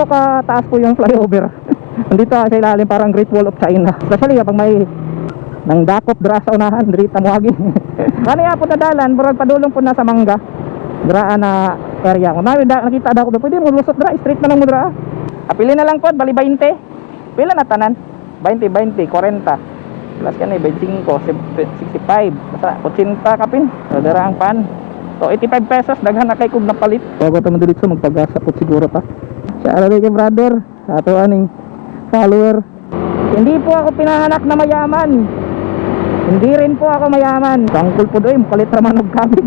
po kataas po yung flyover. Nandito sa ilalim parang Great Wall of China. Especially kapag may nang dakop dra sa unahan, diri tamuagi. Kani po na dalan, murag padulong po na sa Mangga. Dra na area. Kung nakita daw ko, pwede mo lusot dra, straight na lang mo dra. Apili na lang po, bali 20. Pila na tanan? 20, 40. Plus ka na 25, 65. Basta 80 kapin. So dara ang pan. So 85 pesos, daghan na kay kog na palit. Bago ta man dili sa magpagasa po siguro ta. Sa araw kay brother, ato aning follower. Hindi po ako pinahanak na mayaman. Hindi rin po ako mayaman. Tangkol po doy, mukalit raman og kamig.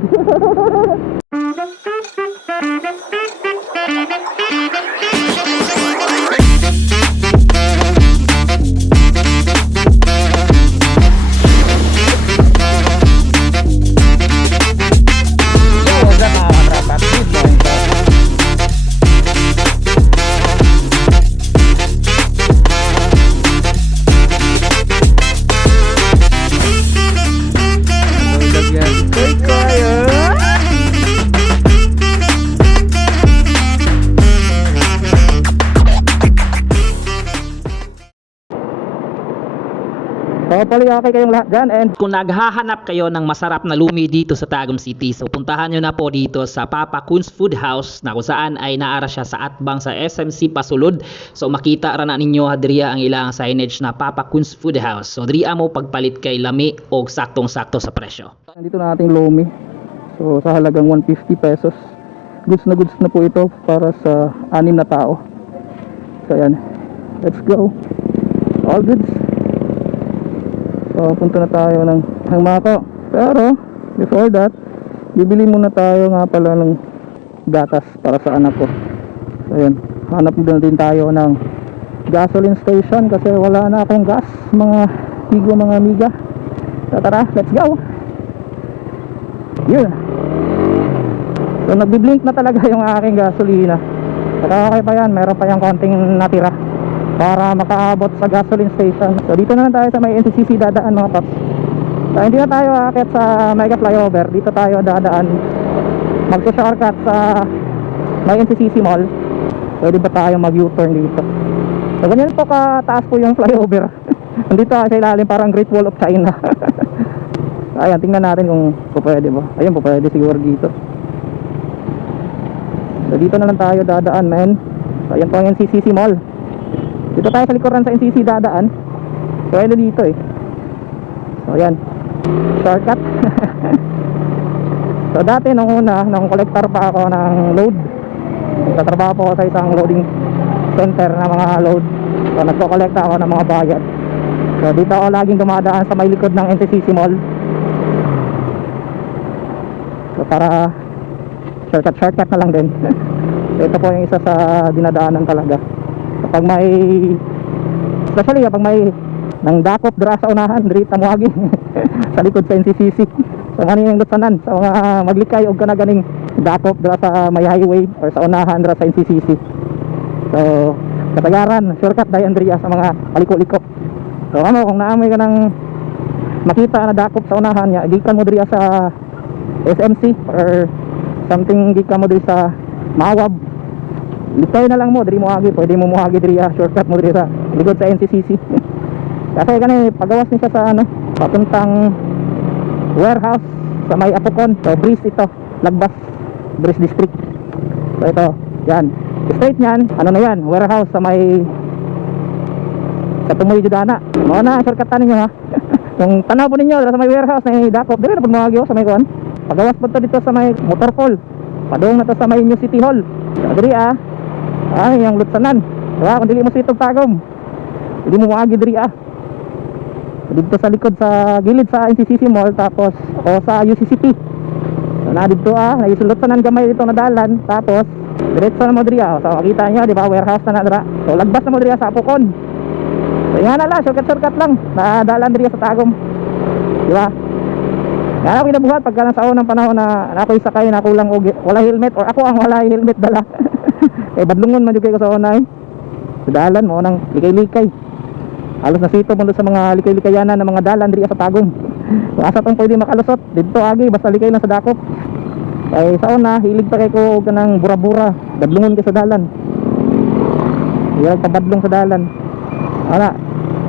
Okay kayong lahat dyan, and Kung naghahanap kayo ng masarap na lumi dito sa Tagum City, so puntahan nyo na po dito sa Papa Kunz Food House, na kung saan ay naara siya sa atbang sa SMC Pasulod. So makita ra na ninyo hadriya ang ilang signage na Papa Kunz Food House. So diriya mo pagpalit kay lami o saktong-sakto sa presyo. nandito na ating lomi. So sa halagang 150 pesos. Goods na po ito para sa 6 na tao. So ayan, let's go. All goods. So punta na tayo ng Mako. Pero before that, bibili muna tayo nga pala ng gatas para sa anak ko. So ayan, hanap din tayo ng gasoline station kasi wala na akong gas, mga tigo, mga amiga. So tara, let's go. Yun. So nagbi-blink na talaga yung aking gasolina. Pero okay pa yan, meron pa yung konting natira para makaabot sa gasoline station. So dito na lang tayo sa may NCCC dadaan, mga paps. So hindi na tayo akit sa mega flyover. Dito tayo dadaan, magsa-shortcut sa may NCCC mall. Pwede ba tayo mag U-turn dito? So ganyan po kataas po yung flyover. Nandito sa ilalim parang Great Wall of China. Ayan, tingnan natin kung pwede ba. Ayun po, pwede siguro dito. So dito na lang tayo dadaan, men. So ayan po ang NCCC mall. Dito tayo sa likuran sa NCC dadaan. Pwede dito eh. So ayan, shortcut. So dati nung una, nung collector pa ako ng load, nagtatrabaho po ako sa isang loading center na mga load. So nagko-collect ako ng mga bayad. So dito ako laging dumadaan sa may likod ng NCCC mall. So para shortcut na lang din. So ito po yung isa sa dinadaanan talaga. Kapag may, especially kapag may nang dakop dra sa unahan, diri tamuagi sa likod sa NCCC. So maning lutsanan sa mga maglikay og kana ganing dakop dra sa may highway or sa unahan dra sa NCCC. So katagaran, shortcut dayon diri sa mga paliko-liko. So ano, kung naamoy ka ng makita na dakop sa unahan nya, gikan mo diri sa SMC or something, gikan mo diri sa Mawab, likay na lang mo, diri mo agi, pwede mo muagi diri, shortcut mo diri sa likod sa NCCC. Kasi kanina pagawas ni siya sa ano, papuntang warehouse sa may Apocon. So Breeze ito, Lagbas, Breeze District. So ito, yan, straight nyan, ano na yan, warehouse sa may sa Tumoy Judana. Mga na, shortcutan ninyo ha. Kung tanaw po ninyo sa may warehouse na dakop, diri na po muagi sa may kuan. Pagawas po to dito sa may motor pool, padung na to sa may New City Hall. So diri ay yung lutsanan, diba? Kung dili mo sitog Tagum, hindi mo muagi diri dito sa likod sa gilid sa NCCC mall, tapos o sa UCCP. So na dito naisulutsanan gamay dito na dalan, tapos diretso na mo diri so makita nyo, di ba, warehouse na dira. So lagbas na mo diri sa Apocon. So yan na lang, shortcut lang na dalan diri sa Tagum, di ba? Yan ako kinabuhat pagka nasa unang panahon na ako'y sakay na kulang og wala helmet, or ako ang wala helmet dala. Eh badlungon man jud kay ko sa unay. Sa dalan mo nang likay-likay. Halos nasito mo sa mga likay-likayanan ng mga dalan diri sa Tagum. Kung asa tong pwede makalusot dito agi, basta likay lang sa dakop. Kay sa una hilig pa kay ko og kanang bura-bura, badlungon ka sa dalan. Di pabadlong sa dalan. Wala,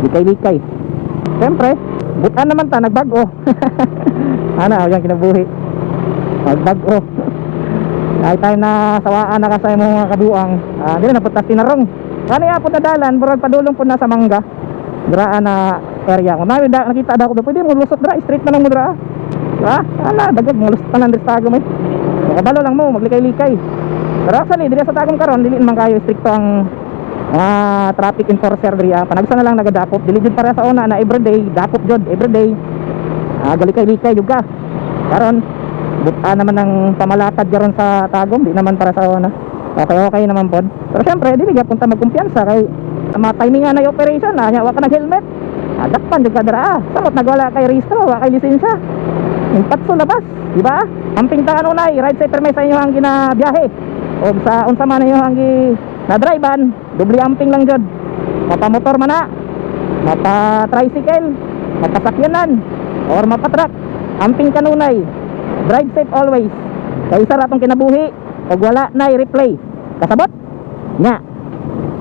likay-likay. Siyempre, butan naman ta, nagbago. Ana, yung kinabuhi. Nagbago. Kahit time na sawaan na kasay mo mga kabuang, hindi na napunta tinarong. Kani po na dalan, burag padulong po na sa Mangga. Diraan na area. Kung nakita daw ko, pwede mo lusot dra, straight na lang mo dra. Diba? Ala, dagag mo lusot na lang sa Tagum eh. Makabalo lang mo, maglikay-likay. Pero actually, dili sa Tagum karon, dili man kayo stricto ang mga traffic enforcer diri. Panagsa na lang nagadakop. Dili jud para sa una na everyday, dakop jud everyday. Galikay-likay jud ka. Karon buta naman ng pamalakad karon sa Tagum, di naman para sa una. Okay naman pod. Pero syempre, dili gyud punta magkumpiyansa kay mga timing na operation nya wa ka nag-helmet. Dakpan jud ka dira. Samot nagwala kay rehistro, wa kay lisensya. Impatso labas, di ba? Amping ta unay, ride safe permit sa inyo ang ginabiyahe. O sa unsa man inyo ang na drivean, dubli amping lang jud. Mapamotor man na, mapa-tricycle, mapasakyanan, or mapa-truck. Amping kanunay. Drive safe always. Kay isa ra tong kinabuhi, pag wala na i-replay. Kasabot? Nya.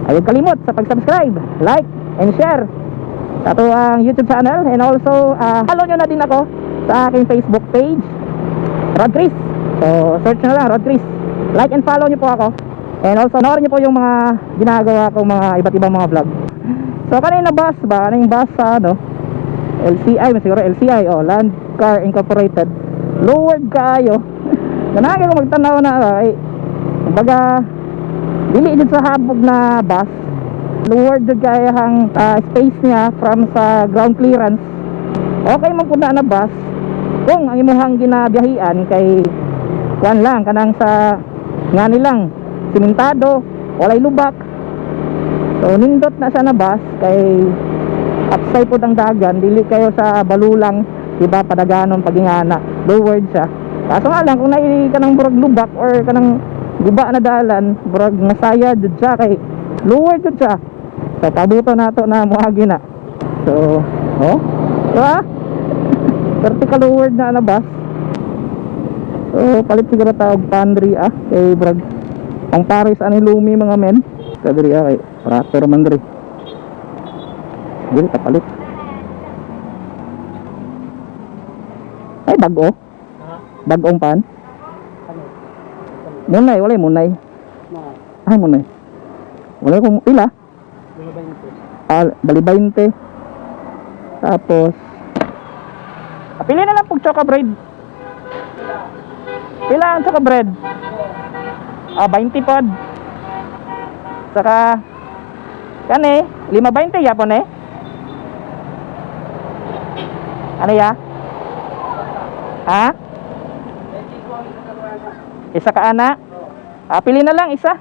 Ayun kalimot sa pag-subscribe, like, and share sa ato ang YouTube channel, and also follow nyo na din ako sa aking Facebook page, Rod Chris. So search na lang Rod Chris. Like and follow nyo po ako. And also panoorin nyo po yung mga ginagawa kong mga iba't ibang mga vlog. So kanina bus ba? Ano yung bus sa LCI, siguro LCI, Land Car Incorporated. Lowered kayo. Ganagin ko magtanaw na kumbaga dili dito sa habog na bus. Lowered dito kaya ang space niya from sa ground clearance. Okay man po na bus kung ang imuhang ginabiyahian kay kuan lang kanang sa nga nilang simentado, walay lubak. So nindot na siya na bus kay upside po ang dagan, dili kayo sa balulang, diba, padaganon pagingana, lowered siya. Kaso nga lang kung nai kanang burag lubak or kanang guba na dalan, burag masaya jud siya kay lowered jud siya. So pabuto nato na muagi na. So diba? Vertical lowered na bus. So palit siguro tawag pandri kay burag ang Paris ani lumi mga men. Kadiri kay operator man diri. Dili ta palit. Ay bago. Bagong pan. Munay, wala munay. Ay munay. Wala kung pila. Bali 20. Tapos pili na lang pag choco bread. Pila ang choco bread? 20 pod. Saka kani 5.20 yapon ano ya? Ha? Isa ka ana? Pili na lang isa.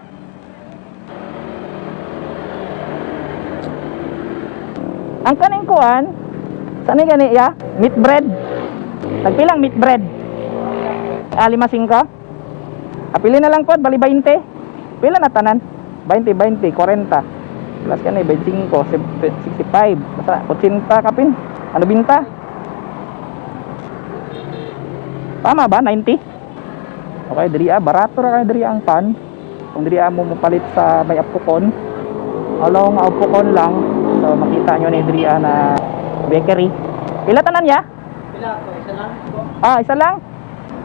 Ang kaning kuan, saan gani ya? Meat bread. Nagpilang meat bread. 5.5. Pili na lang pod, bali 20. Pila na tanan? 20, 40. Plus ka na 25, 65. Basta 80 kapin. Ano binta? Tama ba? 90? Okay, diri barato ra kay diri ang pan. Kung diri mo mapalit sa may apukon. Along apukon lang. So makita nyo ni diri na bakery. Pila tanan ya? Pila ko, isa lang. Isa lang.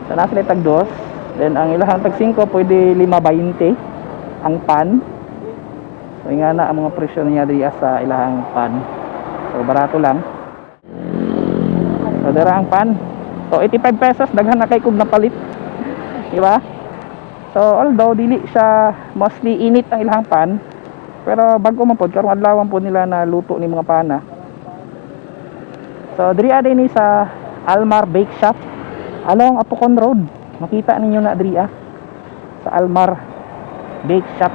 Sana sila tag 2. Then ang ilahang tag 5 pwede 5.20 ang pan. So nga na ang mga presyo niya diri sa ilahang pan. So barato lang. So dira ang pan. So 85 pesos daghan na kay kog napalit. Di ba? So although dili siya mostly init ang ilahang pan, pero bago man pod karong adlaw po nila na luto ni mga pana. So diri din ni sa Almar Bake Shop along Apocon Road. Makita ninyo na diri sa Almar Bake Shop.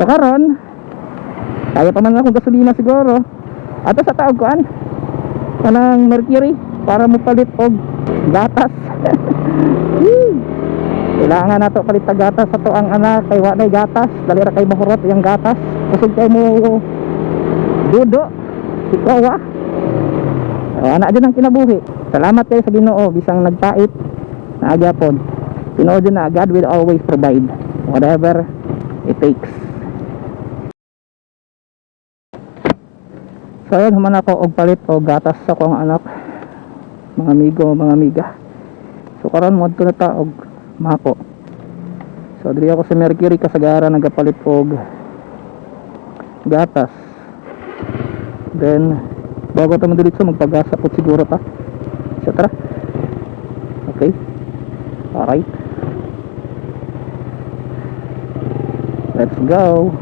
So karon kaya pa man akong gasolina siguro. Ato sa taog kuan kanang mercury para mo palit og gatas. Kailangan nato palit tag gatas sa to ang anak kay wa nay gatas, dali ra kay mahurot yang gatas. Kusog kay mo dudo sikaw anak dyan ang kinabuhi. Salamat kayo sa Ginoo bisang nagpait na agyapon. Tinuod na God will always provide. whatever it takes. So yun, human ako og palit o gatas sa akong anak, mga amigo, mga amiga. So karon mo na ta og mako. So diri ako sa Mercury kasagaran nagapalit og gatas. Then bago ta mandilit sa magpagasa po siguro ta. So tara. Okay. Alright. Let's go.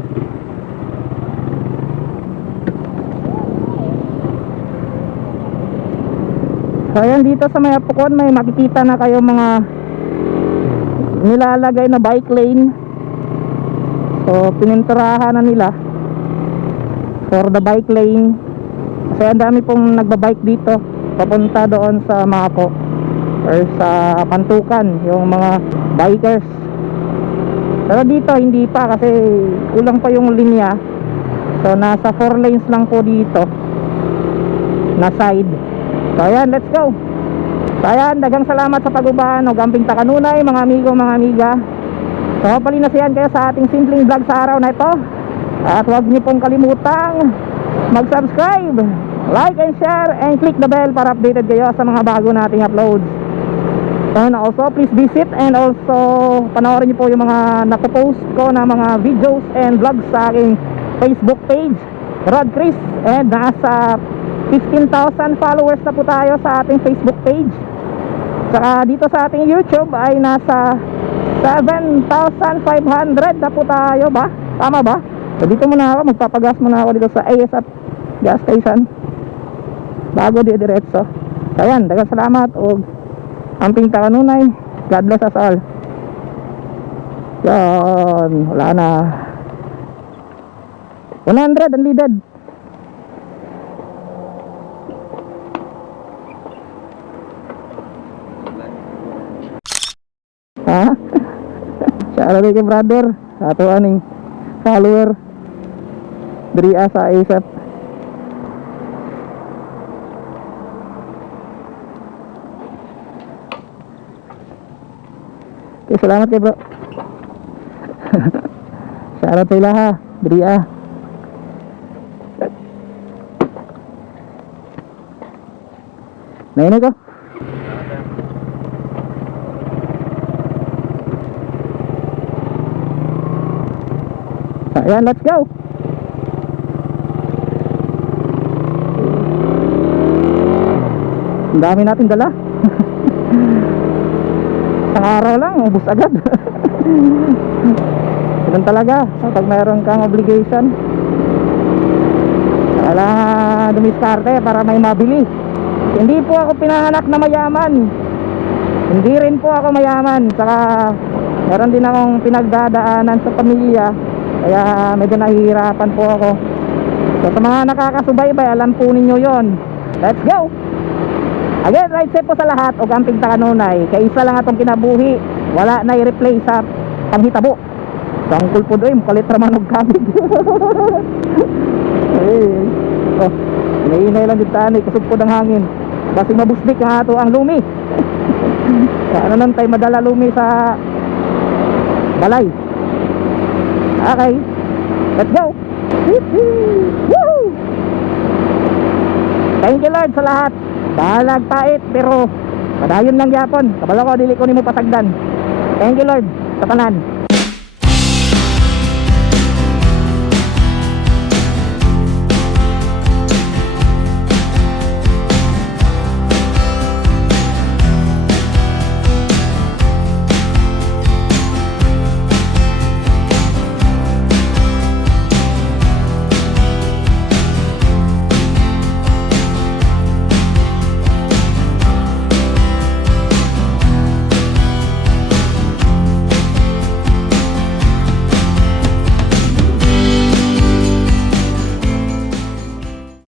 So ayan, dito sa may Apukon may makikita na kayo mga nilalagay na bike lane. So pininturahan na nila for the bike lane. Kasi ang dami pong nagbabike dito papunta doon sa Mako or sa Pantukan, yung mga bikers. Pero dito hindi pa kasi kulang pa yung linya. So nasa 4 lanes lang po dito na side. So ayan, let's go. So ayan, daghang salamat sa pag-uban o gamping takanunay mga amigo, mga amiga. So palinasihan kayo sa ating simpleng vlog sa araw na ito. At huwag niyo pong kalimutang mag-subscribe, like and share, and click the bell para updated kayo sa mga bago nating uploads. And also please visit and also panoorin niyo po yung mga napopost ko na mga videos and vlogs sa aking Facebook page, Rod Chris. And nasa 15,000 followers na po tayo sa ating Facebook page. Saka dito sa ating YouTube ay nasa 7,500 na po tayo ba? Tama ba? So dito muna ako, magpapagas muna ako dito sa ASF gas station bago diretso. So ayan, daghang salamat o amping takanunay. God bless us all. Yan, wala na. 100 unleaded. Ha? Shoutout kay brother, ato aning follower diri sa ASAP. Okay, salamat kay bro. Shoutout sa ilaha diri Nainay ko. Ayan, let's go. Ang dami natin dala. Isang araw lang, ubus agad. Ganun talaga kapag mayroon kang obligation. Kailangan dumiskarte para may mabili. Hindi po ako pinanganak na mayaman. Hindi rin po ako mayaman. Saka meron din akong pinagdadaanan sa pamilya. Kaya medyo nahihirapan po ako. So sa mga nakakasubaybay, alam po ninyo yon. Let's go. Again, right safe po sa lahat o gamping takanunay. Kaya isa lang atong kinabuhi. Wala na i-replace sa panghitabo. So ang kulpo doy, mukalit raman og kabig. Oh, inainay lang dito ani, kusog po ng hangin. Basing mabusdik ang ato ang lumi. Kaya ano nun tayo madala lumi sa balay. Okay, let's go. Woohoo! Thank you Lord sa lahat. Balag pait pero padayon lang yapon. Kabalo ko dili ko nimo pasagdan. Thank you Lord sa tanan.